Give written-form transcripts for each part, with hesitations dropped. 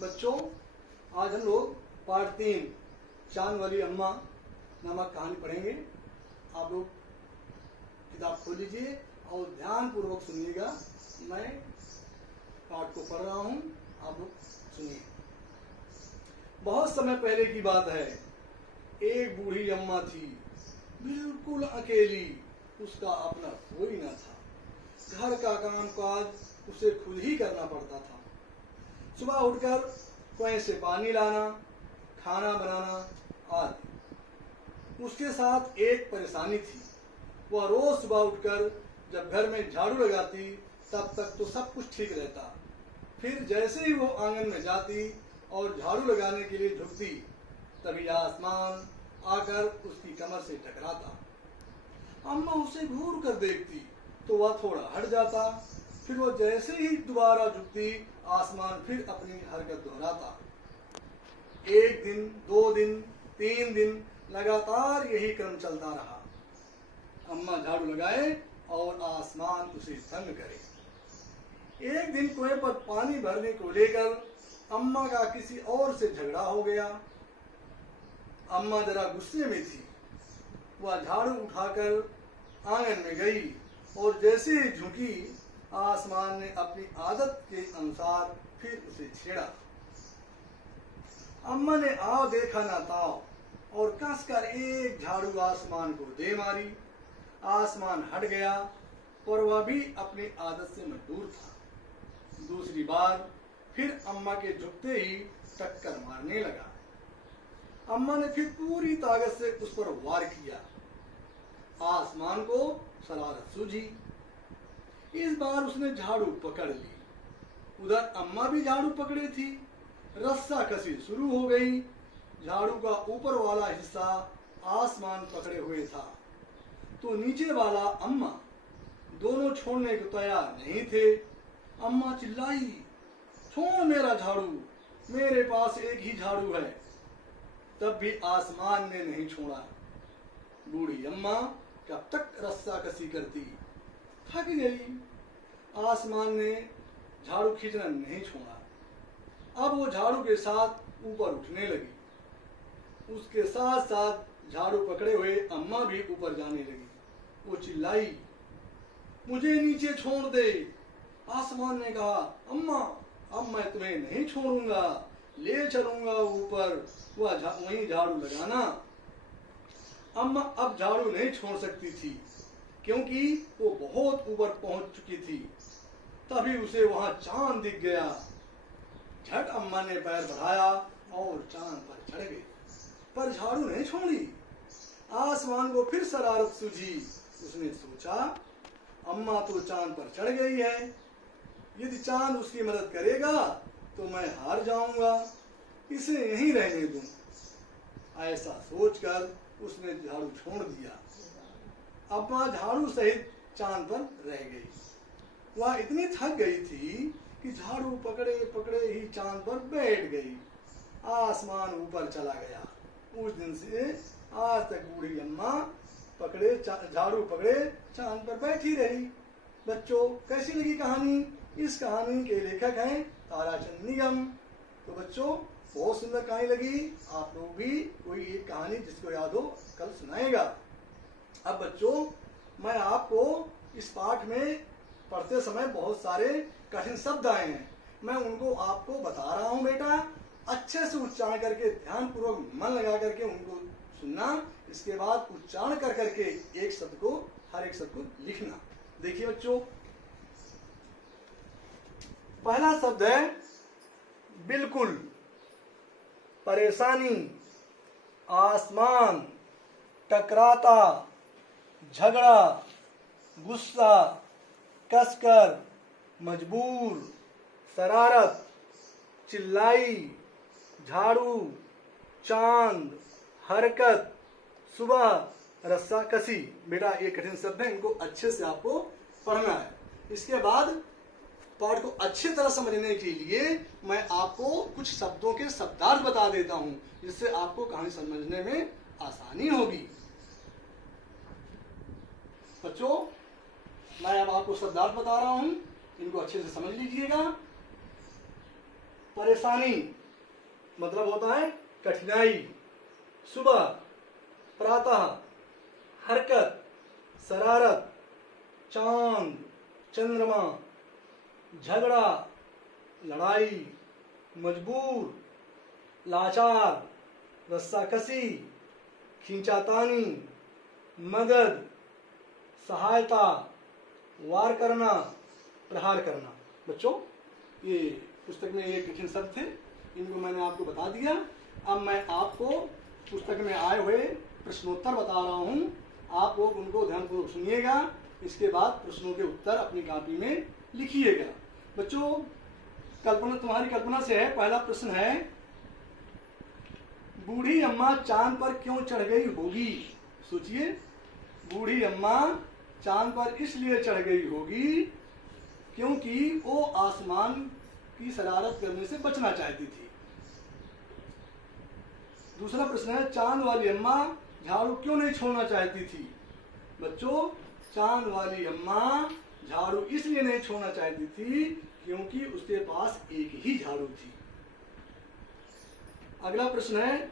बच्चों, आज हम लोग पार्ट 3 चांद वाली अम्मा नामक कहानी पढ़ेंगे। आप लोग किताब खोल लीजिए और ध्यान पूर्वक सुनिएगा। मैं पाठ को पढ़ रहा हूँ, आप लोग सुनिए। बहुत समय पहले की बात है। एक बूढ़ी अम्मा थी, बिल्कुल अकेली। उसका अपना कोई न था। घर का काम काज उसे खुद ही करना पड़ता था। सुबह उठकर कुएं से पानी लाना, खाना बनाना आदि। उसके साथ एक परेशानी थी। वह रोज सुबह उठकर जब घर में झाड़ू लगाती तब तक तो सब कुछ ठीक रहता। फिर जैसे ही वो आंगन में जाती और झाड़ू लगाने के लिए झुकती, तभी आसमान आकर उसकी कमर से टकराता। अम्मा उसे घूर कर देखती तो वह थोड़ा हट जाता। फिर वो जैसे ही दोबारा झुकती, आसमान फिर अपनी हरकत दोहराता। एक दिन, 2 दिन, 3 दिन लगातार यही क्रम चलता रहा। अम्मा झाड़ू लगाए और आसमान उसे तंग करे। एक दिन कुएं पर पानी भरने को लेकर अम्मा का किसी और से झगड़ा हो गया। अम्मा जरा गुस्से में थी। वह झाड़ू उठाकर आंगन में गई और जैसे ही झुकी, आसमान ने अपनी आदत के अनुसार फिर उसे छेड़ा। अम्मा ने आओ देखा ना ताओ और कसकर एक झाड़ू आसमान को दे मारी। आसमान हट गया और वह भी अपनी आदत से मजबूर था। दूसरी बार फिर अम्मा के झुकते ही टक्कर मारने लगा। अम्मा ने फिर पूरी ताकत से उस पर वार किया। आसमान को शरारत सूझी। इस बार उसने झाड़ू पकड़ ली। उधर अम्मा भी झाड़ू पकड़े थी। रस्सा कसी शुरू हो गई। झाड़ू का ऊपर वाला हिस्सा आसमान पकड़े हुए था तो नीचे वाला अम्मा। दोनों छोड़ने को तैयार नहीं थे। अम्मा चिल्लाई, छोड़ मेरा झाड़ू, मेरे पास एक ही झाड़ू है। तब भी आसमान ने नहीं छोड़ा। बूढ़ी अम्मा कब तक रस्सा कसी करती, थक गई। आसमान ने झाड़ू खींचना नहीं छोड़ा। अब वो झाड़ू के साथ ऊपर उठने लगी। उसके साथ साथ झाड़ू पकड़े हुए अम्मा भी ऊपर जाने लगी। वो चिल्लाई, मुझे नीचे छोड़ दे। आसमान ने कहा, अम्मा अब मैं तुम्हें नहीं छोड़ूंगा, ले चलूंगा ऊपर, वहीं झाड़ू लगाना। अम्मा अब झाड़ू नहीं छोड़ सकती थी क्योंकि वो बहुत ऊपर पहुंच चुकी थी। तभी उसे वहां चांद दिख गया। झट अम्मा ने पैर बढ़ाया और चांद पर चढ़ गई, पर झाड़ू नहीं छोड़ी। आसमान को फिर शरारत सूझी। उसने सोचा, अम्मा तो चांद पर चढ़ गई है, यदि चांद उसकी मदद करेगा तो मैं हार जाऊंगा, इसे यहीं रहने दूं। ऐसा सोचकर उसने झाड़ू छोड़ दिया। अम्मा झाड़ू सहित चांद पर रह गई। वह इतनी थक गई थी कि झाड़ू पकड़े पकड़े ही चांद पर बैठ गई। आसमान ऊपर चला गया। उस दिन से आज तक बूढ़ी अम्मा झाड़ू पकड़े चांद पर बैठी रही। बच्चों, कैसी लगी कहानी? इस कहानी के लेखक हैं ताराचंद निगम। तो बच्चों, बहुत सुंदर कहानी लगी। आप लोग भी कोई एक कहानी जिसको याद हो कल सुनाएगा। अब बच्चों, मैं आपको इस पाठ में पढ़ते समय बहुत सारे कठिन शब्द आए हैं। मैं उनको आपको बता रहा हूँ बेटा। अच्छे से उच्चारण करके, ध्यान पूर्वक मन लगा करके उनको सुनना। इसके बाद उच्चारण कर करके एक शब्द को, हर एक शब्द को लिखना। देखिए बच्चों, पहला शब्द है बिल्कुल, परेशानी, आसमान, टकराता, झगड़ा, गुस्सा, कसकर, मजबूर, शरारत, चिल्लाई, झाड़ू, चांद, हरकत, सुबह, रस्सा कसी। बेटा ये कठिन शब्द है, इनको अच्छे से आपको पढ़ना है। इसके बाद पाठ को अच्छी तरह समझने के लिए मैं आपको कुछ शब्दों के शब्दार्थ बता देता हूं, जिससे आपको कहानी समझने में आसानी होगी। बच्चों, मैं अब आपको शब्दार्थ बता रहा हूं, इनको अच्छे से समझ लीजिएगा। परेशानी मतलब होता है कठिनाई, सुबह, प्रातः, हरकत, शरारत, चांद, चंद्रमा, झगड़ा, लड़ाई, मजबूर, लाचार, रस्साकसी, खींचातानी, मदद, सहायता, वार करना, प्रहार करना। बच्चों ये पुस्तक में ये कठिन शब्द थे, इनको मैंने आपको बता दिया। अब मैं आपको पुस्तक में आए हुए प्रश्नोत्तर बता रहा हूँ, आप लोग उनको ध्यानपूर्वक सुनिएगा। इसके बाद प्रश्नों के उत्तर अपनी कॉपी में लिखिएगा। बच्चों कल्पना, तुम्हारी कल्पना से है। पहला प्रश्न है, बूढ़ी अम्मा चांद पर क्यों चढ़ गई होगी? सोचिए, बूढ़ी अम्मा चांद पर इसलिए चढ़ गई होगी क्योंकि वो आसमान की शरारत करने से बचना चाहती थी। दूसरा प्रश्न है, चांद वाली अम्मा झाड़ू क्यों नहीं छोड़ना चाहती थी? बच्चों चांद वाली अम्मा झाड़ू इसलिए नहीं छोड़ना चाहती थी क्योंकि उसके पास एक ही झाड़ू थी। अगला प्रश्न है,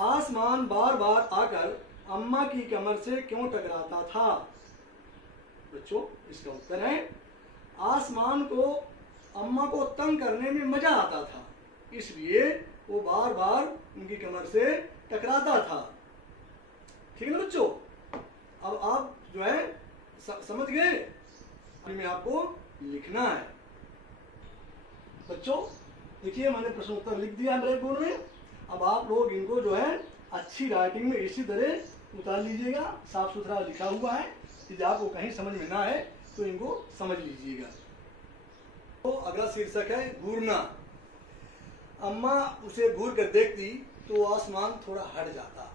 आसमान बार बार आकर अम्मा की कमर से क्यों टकराता था? बच्चों इसका उत्तर है, आसमान को अम्मा को तंग करने में मजा आता था, इसलिए वो बार बार उनकी कमर से टकराता था। ठीक है ना बच्चों? अब आप जो है समझ गए, में आपको लिखना है। बच्चों देखिए, मैंने प्रश्न उत्तर लिख दिया ब्लैक बोर्ड में। अब आप लोग इनको जो है अच्छी राइटिंग में इसी तरह उतार लीजिएगा। साफ सुथरा लिखा हुआ है, यदि आपको कहीं समझ में ना आए तो इनको समझ लीजिएगा। तो अगला शीर्षक है घूरना। अम्मा उसे घूर कर देखती तो आसमान थोड़ा हट जाता।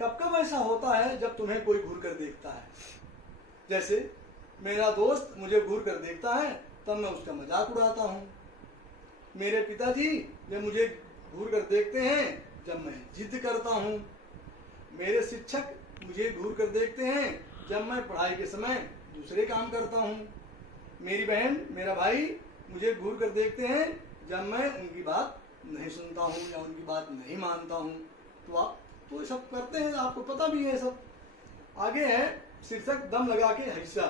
कब कब ऐसा होता है जब तुम्हें कोई घूर कर देखता है? जैसे मेरा दोस्त मुझे घूर कर देखता है तब मैं उसका मजाक उड़ाता हूँ। मेरे पिताजी जब मुझे घूर कर देखते हैं जब मैं जिद करता हूँ। मेरे शिक्षक मुझे घूर कर देखते हैं जब मैं पढ़ाई के समय दूसरे काम करता हूँ। मेरी बहन, मेरा भाई मुझे घूर कर देखते हैं जब मैं उनकी बात नहीं सुनता हूँ या उनकी बात नहीं मानता हूँ। तो आप तो ये सब करते हैं, आपको पता भी है सब। आगे है शीर्षक दम लगा के हिस्सा।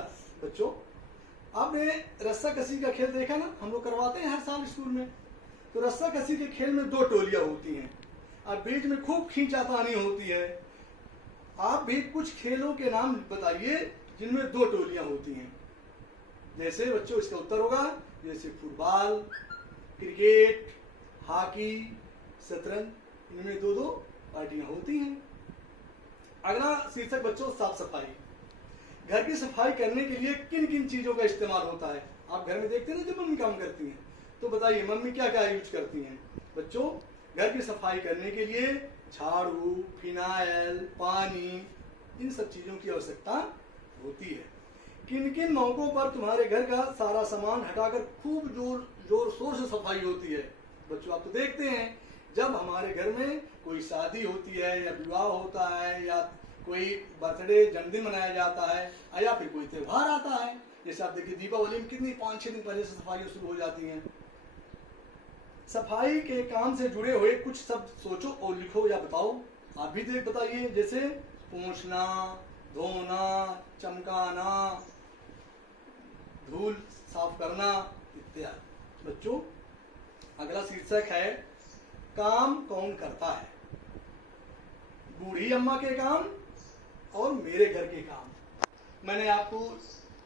बच्चों आपने रस्सा कसी का खेल देखा ना, हम लोग करवाते हैं हर साल स्कूल में। तो रस्सा कसी के खेल में दो टोलियां होती हैं और बीच में खूब खींचातानी होती है। आप भी कुछ खेलों के नाम बताइए जिनमें दो टोलियां होती हैं। जैसे बच्चों इसका उत्तर होगा, जैसे फुटबॉल, क्रिकेट, हॉकी, शतरंज, इनमें दो दो पार्टियां होती हैं। अगला शीर्षक बच्चों साफ सफाई। घर की सफाई करने के लिए किन किन चीजों का इस्तेमाल होता है? आप घर में देखते हैं ना जब मम्मी काम करती हैं, तो बताइए मम्मी क्या क्या यूज करती हैं? बच्चों घर की सफाई करने के लिए झाड़ू, फिनाइल, पानी, इन सब चीजों की आवश्यकता होती है। किन किन मौकों पर तुम्हारे घर का सारा सामान हटाकर खूब जोर शोर से सफाई होती है? बच्चों आप तो देखते हैं जब हमारे घर में कोई शादी होती है या विवाह होता है या कोई बर्थडे, जन्मदिन मनाया जाता है या फिर कोई त्योहार आता है। जैसे आप देखिए दीपावली में कितनी 5-6 दिन पहले से सफाई शुरू हो जाती हैं। सफाई के काम से जुड़े हुए कुछ शब्द सोचो और लिखो या बताओ। आप भी देख बताइए, जैसे पोंछना, धोना, चमकाना, धूल साफ करना इत्यादि। बच्चों अगला शीर्षक है काम कौन करता है? बूढ़ी अम्मा के काम और मेरे घर के काम। मैंने आपको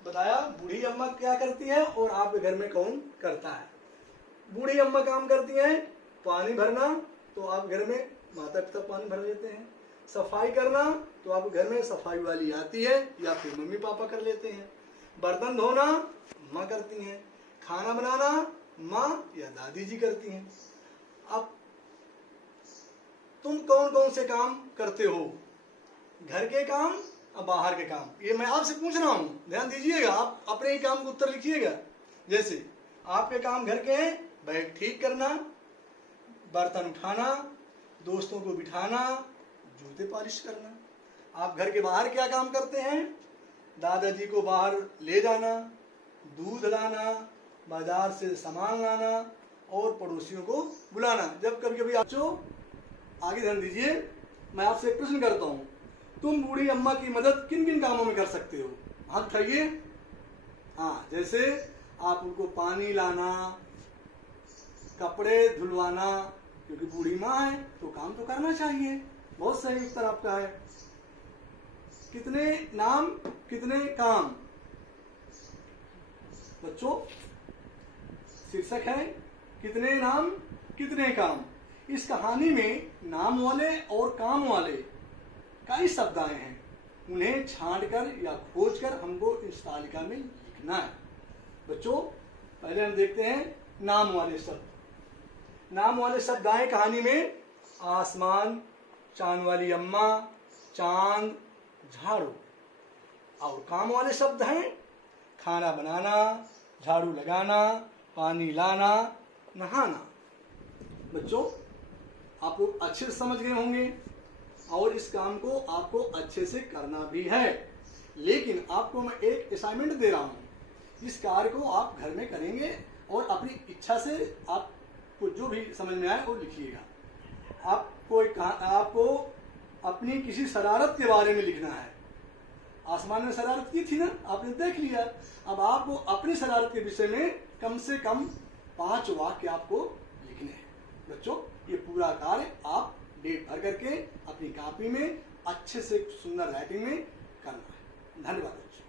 बताया बूढ़ी अम्मा क्या करती है और आपके घर में कौन करता है। बूढ़ी अम्मा काम करती है पानी भरना, तो आप घर में माता पिता पानी भर लेते हैं। सफाई करना, तो आप घर में सफाई वाली आती है या फिर मम्मी पापा कर लेते हैं। बर्तन धोना माँ करती हैं। खाना बनाना माँ या दादी जी करती हैं। अब तुम कौन कौन से काम करते हो? घर के काम और बाहर के काम? ये मैं आपसे पूछ रहा हूँ, ध्यान दीजिएगा। आप अपने ही काम को उत्तर लिखिएगा। जैसे आपके काम घर के हैं, बैग ठीक करना, बर्तन उठाना, दोस्तों को बिठाना, जूते पॉलिश करना। आप घर के बाहर क्या काम करते हैं? दादाजी को बाहर ले जाना, दूध लाना, बाजार से सामान लाना, और पड़ोसियों को बुलाना। जब कभी कभी आप आगे ध्यान दीजिए, मैं आपसे एक प्रश्न करता हूँ, तुम बूढ़ी अम्मा की मदद किन किन कामों में कर सकते हो? हाथ उठाइए। हाँ, जैसे आप उनको पानी लाना, कपड़े धुलवाना, क्योंकि बूढ़ी माँ है तो काम तो करना चाहिए। बहुत सही उत्तर आपका है। कितने नाम कितने काम? बच्चों, शीर्षक है कितने नाम कितने काम। इस कहानी में नाम वाले और काम वाले कई शब्द आए हैं, उन्हें छांटकर या खोजकर हमको इस तालिका में लिखना है। बच्चों, पहले हम देखते हैं नाम वाले शब्द। नाम वाले शब्द आए कहानी में आसमान, चांद वाली अम्मा, चांद, झाड़ू। और काम वाले शब्द हैं खाना बनाना, झाड़ू लगाना, पानी लाना, नहाना। बच्चों, आप लोग अच्छे से समझ गए होंगे और इस काम को आपको अच्छे से करना भी है। लेकिन आपको मैं एक असाइनमेंट दे रहा हूं, इस कार्य को आप घर में करेंगे और अपनी इच्छा से आपको जो भी समझ में आए वो लिखिएगा। आपको अपनी किसी शरारत के बारे में लिखना है। आसमान ने शरारत की थी ना, आपने देख लिया। अब आपको अपनी शरारत के विषय में कम से कम 5 वाक्य आपको लिखने हैं। बच्चों, ये पूरा कार्य आप डेट भर करके अपनी कॉपी में अच्छे से सुंदर राइटिंग में करना है। धन्यवाद बच्चों।